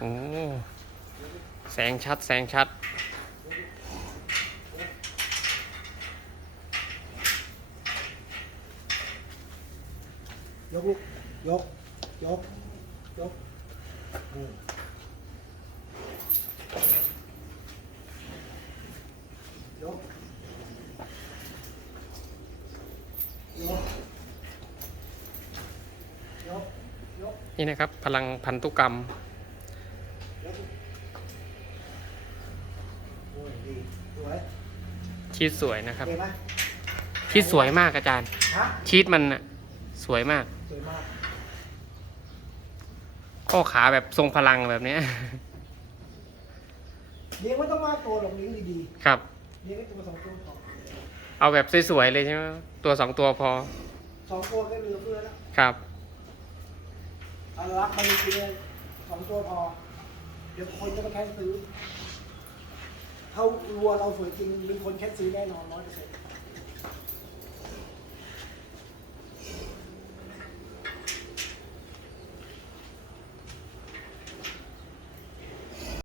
โอ้แสงชัด แสงชัด ยกลูกยก ยก ยกอืมยก ยก ยก ยก นี่นะครับ พลังพันธุกรรม ดีสวยชีสสวยนะครับเห็นไหมชีสสวยมากอาจารย์ ฮะชีสมันน่ะสวยมาก สวยมากข้อขาแบบทรงพลังแบบเนี้ย เลี้ยงไม่ต้องมากตัวหรอกเลี้ยงดีครับ ๆเลี้ยงไว้ตัวสองตัวพอเอาแบบสวยๆเลยใช่ไหมตัวสองตัวพอสองตัวก็เหลือเฟือแล้วครับ เอารักมันจริงๆเลยสองตัวพอ เดี๋ยวคนจะมาแค่ซื้อ ถ้าวัวเราสวยจริงมีคนแค่ซื้อแน่นอนร้อยเปอร์เซ็นต์